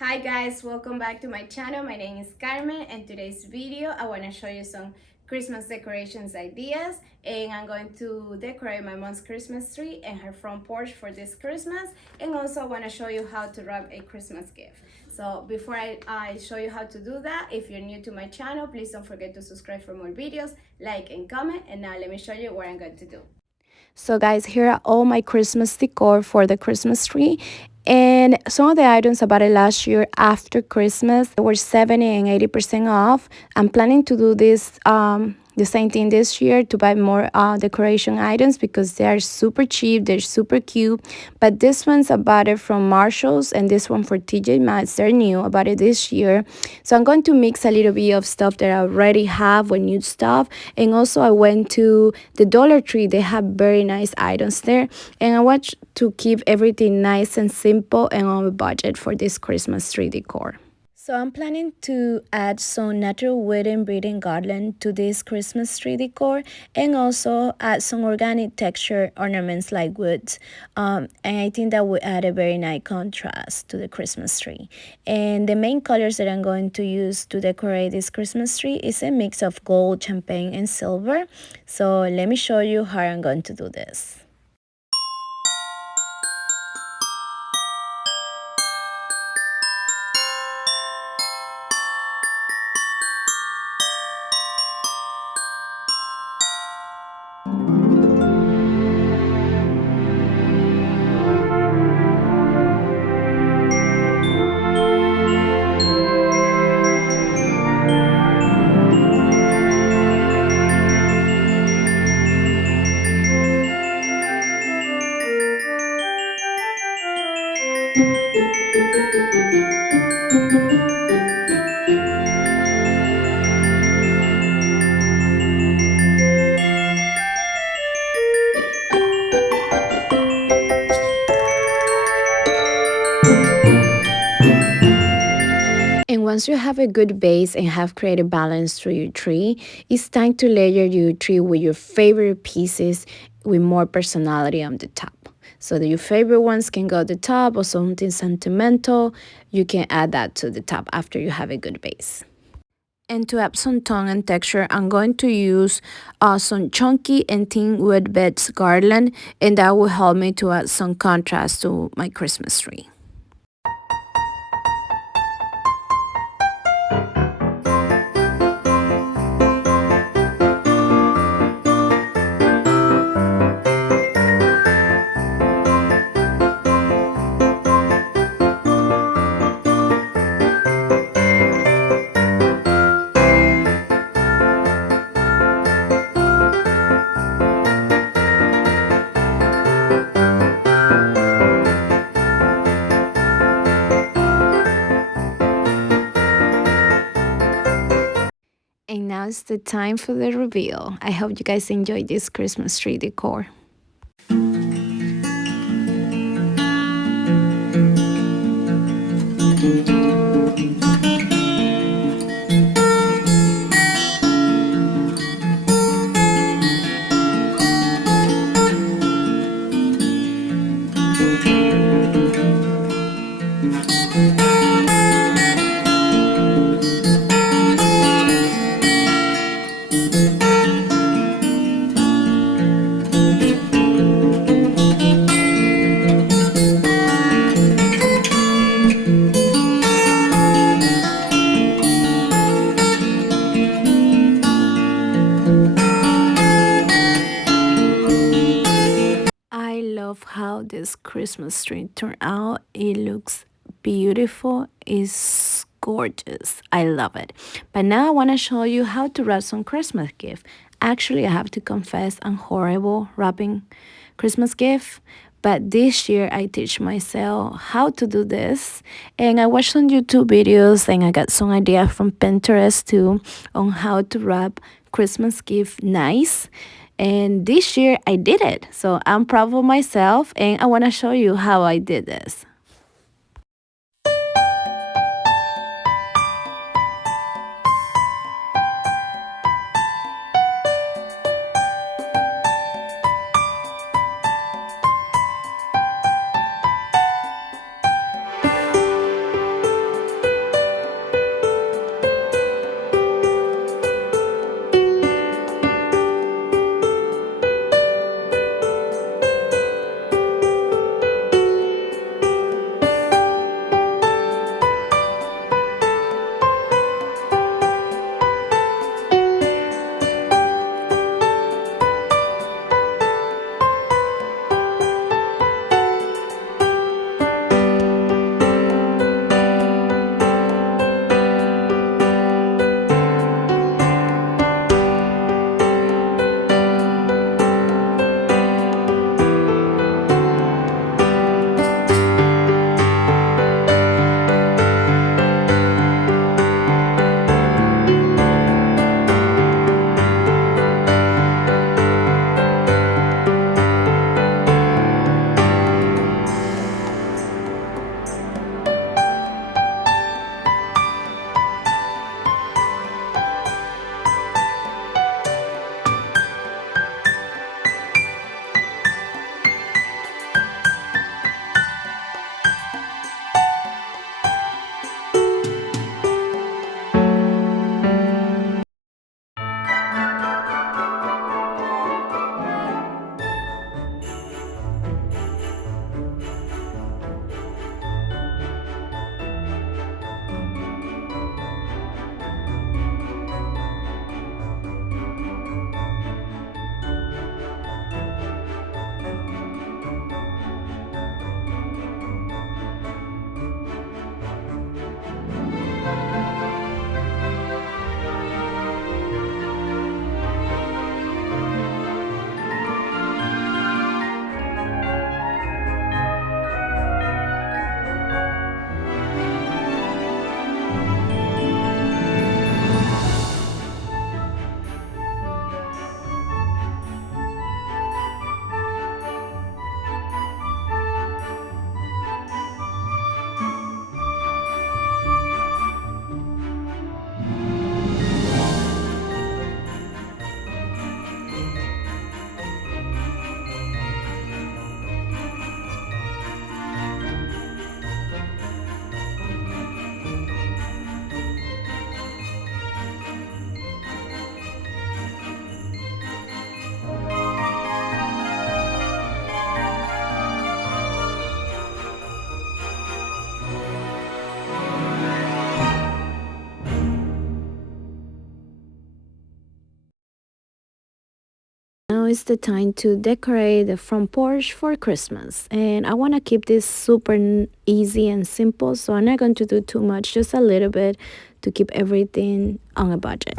Hi guys, welcome back to my channel. My name is Carmen and today's video I want to show you some Christmas decorations ideas, and I'm going to decorate my mom's Christmas tree and her front porch for this Christmas, and also I want to show you how to wrap a Christmas gift. So before I show you how to do that, if you're new to my channel, please don't forget to subscribe for more videos, like and comment, and now let me show you what I'm going to do. So guys, here are all my Christmas decor for the Christmas tree. And some of the items I bought it last year after Christmas, they were 70 and 80% off. I'm planning to do this the same thing this year, to buy more decoration items because they are super cheap, they're super cute. But this one's I bought it from Marshalls, and this one for TJ Maxx, they're new. I bought it this year. So I'm going to mix a little bit of stuff that I already have with new stuff. And also I went to the Dollar Tree. They have very nice items there. And I want to keep everything nice and simple and on a budget for this Christmas tree decor. So I'm planning to add some natural wood and breathing garland to this Christmas tree decor, and also add some organic texture ornaments like wood. And I think that would add a very nice contrast to the Christmas tree. And the main colors that I'm going to use to decorate this Christmas tree is a mix of gold, champagne, and silver. So let me show you how I'm going to do this. And once you have a good base and have created balance through your tree, it's time to layer your tree with your favorite pieces with more personality on the top. So that your favorite ones can go at the top, or something sentimental, you can add that to the top after you have a good base. And to add some tone and texture, I'm going to use some chunky and thin wood beds garland, and that will help me to add some contrast to my Christmas tree. And now it's the time for the reveal. I hope you guys enjoyed this Christmas tree decor. I love how this Christmas tree turned out. It looks beautiful. It's gorgeous. I love it. But now I want to show you how to wrap some Christmas gift. Actually, I have to confess I'm horrible wrapping Christmas gift. But this year I teach myself how to do this, and I watched some YouTube videos, and I got some idea from Pinterest too on how to wrap Christmas gift nice. And this year I did it. So I'm proud of myself, and I want to show you how I did this. is the time to decorate the front porch for Christmas. And I want to keep this super easy and simple, so I'm not going to do too much, just a little bit to keep everything on a budget.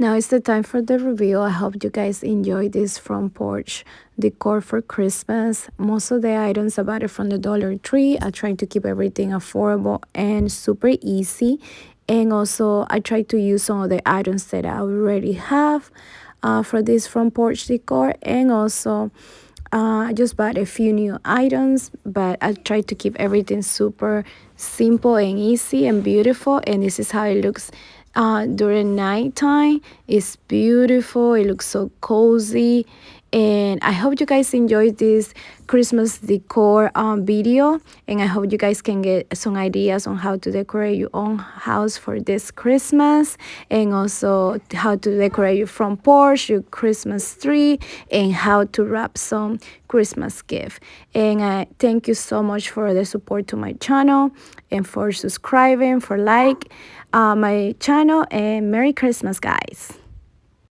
Now it's the time for the reveal. I hope you guys enjoy this front porch decor for Christmas. Most of the items I bought it from the Dollar Tree. I try to keep everything affordable and super easy. And also I try to use some of the items that I already have for this front porch decor. And also I just bought a few new items, but I try to keep everything super simple and easy and beautiful. And this is how it looks during nighttime. It's beautiful. It looks so cozy. And I hope you guys enjoyed this Christmas decor video, and I hope you guys can get some ideas on how to decorate your own house for this Christmas, and also how to decorate your front porch, your Christmas tree, and how to wrap some Christmas gift. And I thank you so much for the support to my channel, and for subscribing, for like my channel, and Merry Christmas, guys.